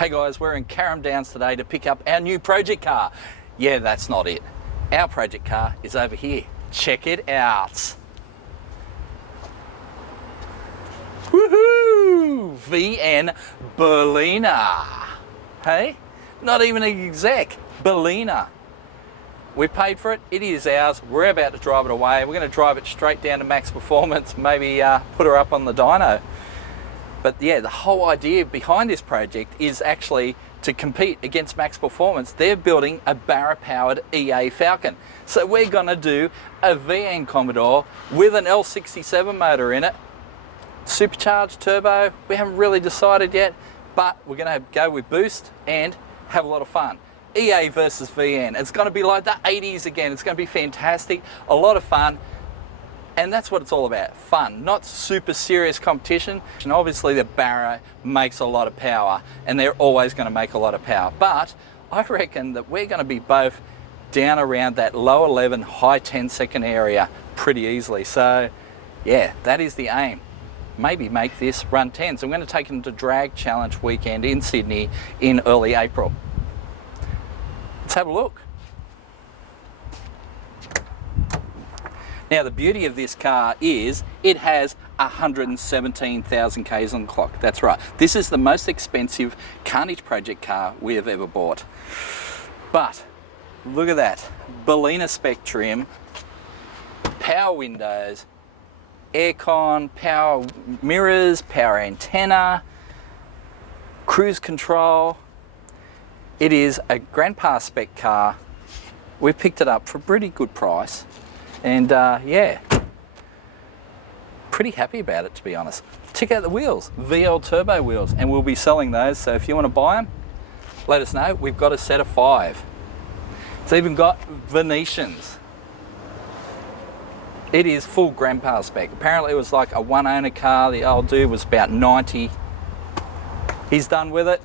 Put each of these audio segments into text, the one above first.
Hey guys, we're in Carrum Downs today to pick up our new project car. Yeah, that's not it. Our project car is over here. Check it out. Woohoo! VN Berlina. Hey? Not even an exec. Berlina. We paid for it. It is ours. We're about to drive it away. We're going to drive it straight down to max performance, maybe put her up on the dyno. But yeah, the whole idea behind this project is actually to compete against max performance. They're building a Barra powered EA Falcon. So we're going to do a VN Commodore with an L67 motor in it. Supercharged turbo, we haven't really decided yet, but we're going to go with boost and have a lot of fun. EA versus VN. It's going to be like the 80s again. It's going to be fantastic, a lot of fun. And that's what it's all about, fun, not super serious competition. And obviously the Barra makes a lot of power and they're always going to make a lot of power. But I reckon that we're going to be both down around that low 11, high 10-second area pretty easily. So yeah, that is the aim. Maybe make this run 10s. I'm going to take them to Drag Challenge weekend in Sydney in early April. Let's have a look. Now the beauty of this car is it has 117,000 Ks on the clock. That's right. This is the most expensive Carnage project car we have ever bought. But look at that. Berlina spec trim, power windows, aircon, power mirrors, power antenna, cruise control. It is a grandpa spec car. We picked it up for a pretty good price. And yeah, pretty happy about it, to be honest. Check out the wheels, VL turbo wheels, and we'll be selling those. So if you want to buy them, let us know. We've got a set of 5. It's even got Venetians. It is full grandpa spec. Apparently it was like a one owner car. The old dude was about 90. He's done with it.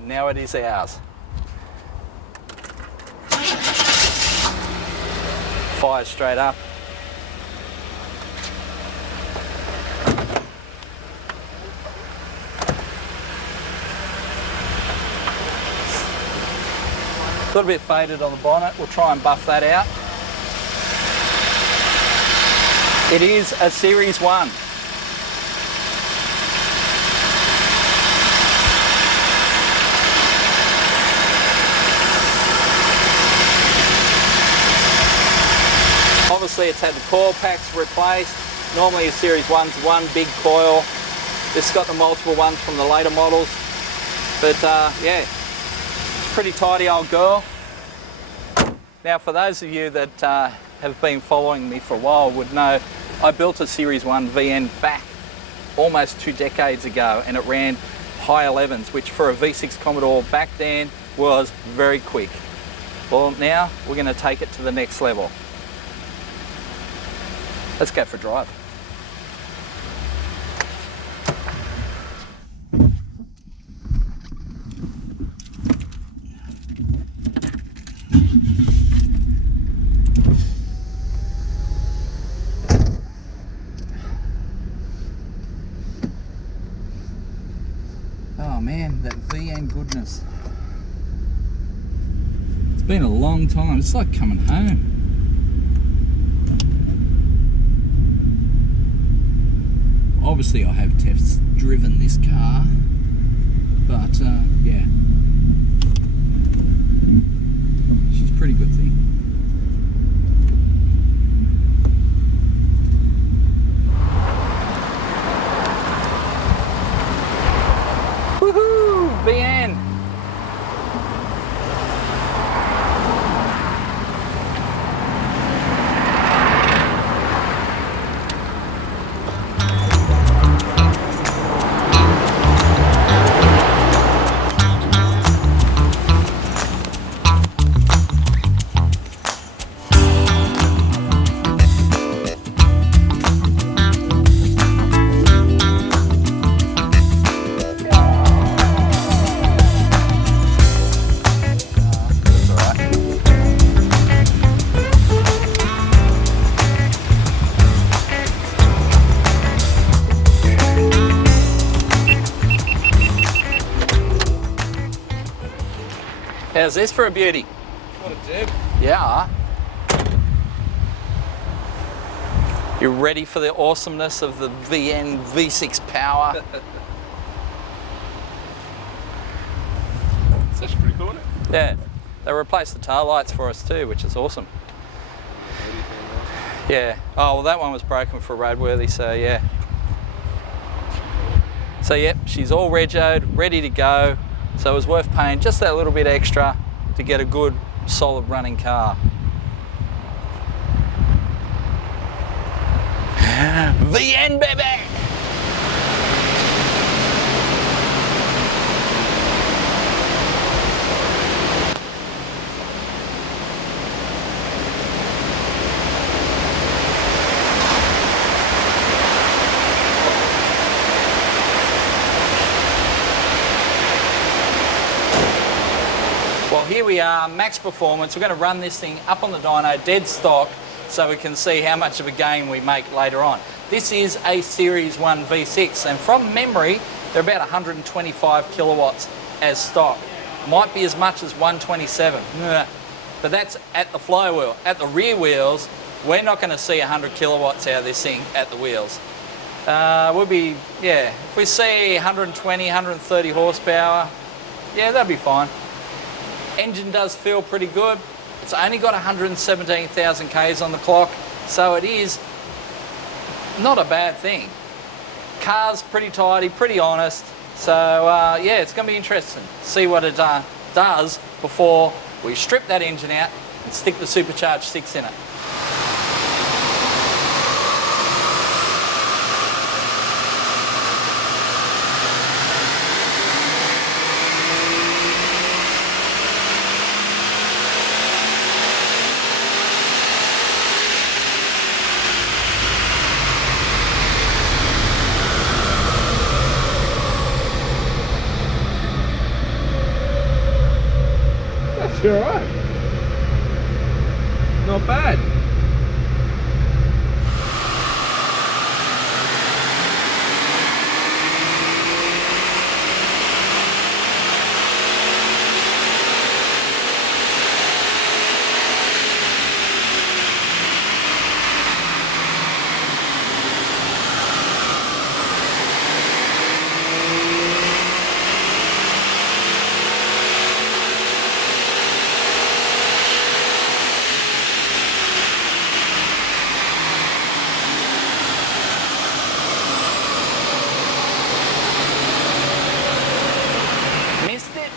Now it is ours. Fire straight up. A little bit faded on the bonnet. We'll try and buff that out. It is a Series 1. Obviously it's had the coil packs replaced. Normally a Series 1's one big coil. This has got the multiple ones from the later models. But yeah, it's a pretty tidy old girl. Now for those of you that have been following me for a while would know I built a Series 1 VN back almost 2 decades ago, and it ran high 11s, which for a V6 Commodore back then was very quick. Well, now we're going to take it to the next level. Let's go for a drive. Oh man, that VN goodness. It's been a long time. It's like coming home. Obviously I have test driven this car, but yeah, she's a pretty good thing. Woohoo! VN! How's this for a beauty? What a dip. Yeah. You ready for the awesomeness of the VN V6 power? It's actually pretty cool, isn't it? Yeah. They replaced the tail lights for us too, which is awesome. Yeah. Oh, well, that one was broken for roadworthy, so yeah. So yep, she's all regoed, ready to go. So it was worth paying just that little bit extra to get a good, solid running car. VN baby! Well, here we are, max performance. We're going to run this thing up on the dyno, dead stock, so we can see how much of a gain we make later on. This is a Series 1 V6, and from memory, they're about 125 kilowatts as stock. Might be as much as 127, but that's at the flywheel. At the rear wheels, we're not going to see 100 kilowatts out of this thing at the wheels. We'll be, yeah, if we see 120, 130 horsepower, yeah, that'd be fine. Engine does feel pretty good. It's only got 117,000 Ks on the clock, so it is not a bad thing. Car's pretty tidy, pretty honest, so yeah, it's going to be interesting to see what it does before we strip that engine out and stick the supercharged 6 in it. You're alright. Not bad.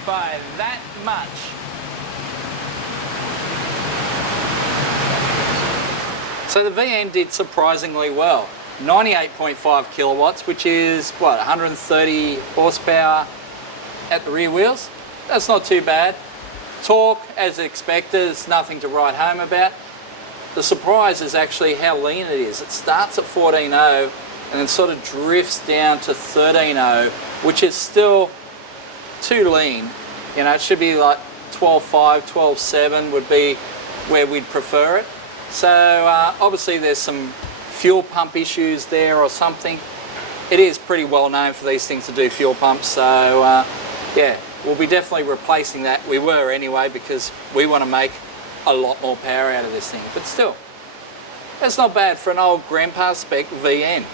By that much. So the VN did surprisingly well. 98.5 kilowatts, which is what, 130 horsepower at the rear wheels. That's not too bad. Torque, as expected, is nothing to write home about. The surprise is actually how lean it is. It starts at 14.0 and then sort of drifts down to 13.0, which is still too lean. You know, it should be like 12.5, 12.7 would be where we'd prefer it. So obviously there's some fuel pump issues there or something. It is pretty well known for these things to do fuel pumps, so yeah, we'll be definitely replacing that. We were anyway, because we want to make a lot more power out of this thing. But still, that's not bad for an old grandpa spec VN.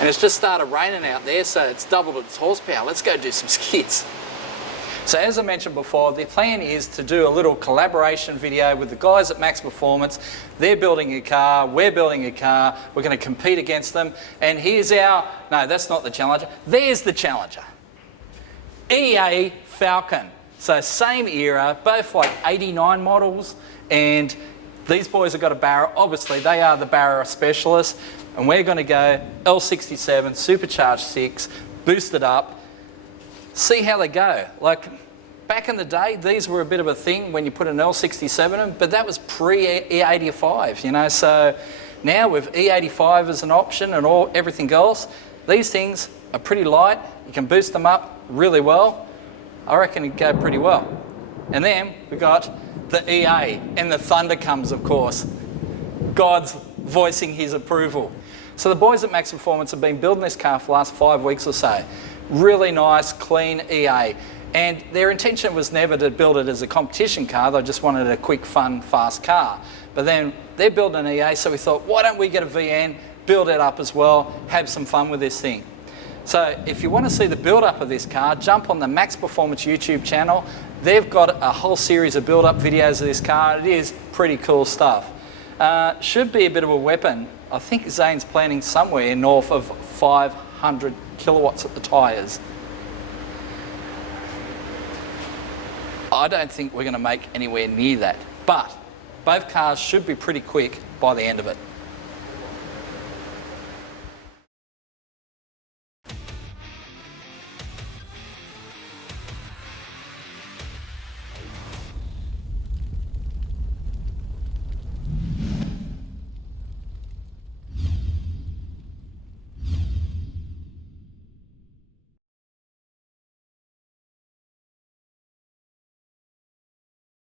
And it's just started raining out there, so it's doubled its horsepower. Let's go do some skids. So as I mentioned before, the plan is to do a little collaboration video with the guys at Max Performance. They're building a car, we're building a car, we're going to compete against them. And here's our, no, that's not the Challenger, there's the Challenger. EA Falcon. So same era, both like 89 models, and these boys have got a Barra. Obviously, they are the Barra specialists. And we're going to go L67, supercharged 6, boosted up, see how they go. Like, back in the day, these were a bit of a thing when you put an L67 in, but that was pre-E85, you know. So now with E85 as an option and everything else, these things are pretty light. You can boost them up really well. I reckon it'd go pretty well. And then we got the EA, and the thunder comes, of course. God's voicing his approval. So the boys at Max Performance have been building this car for the last 5 weeks or so. Really nice, clean EA. And their intention was never to build it as a competition car, they just wanted a quick, fun, fast car. But then they're building an EA, so we thought, why don't we get a VN, build it up as well, have some fun with this thing. So if you want to see the build up of this car, jump on the Max Performance YouTube channel. They've got a whole series of build up videos of this car. It is pretty cool stuff. Should be a bit of a weapon. I think Zane's planning somewhere north of 500 kilowatts at the tyres. I don't think we're going to make anywhere near that, but both cars should be pretty quick by the end of it.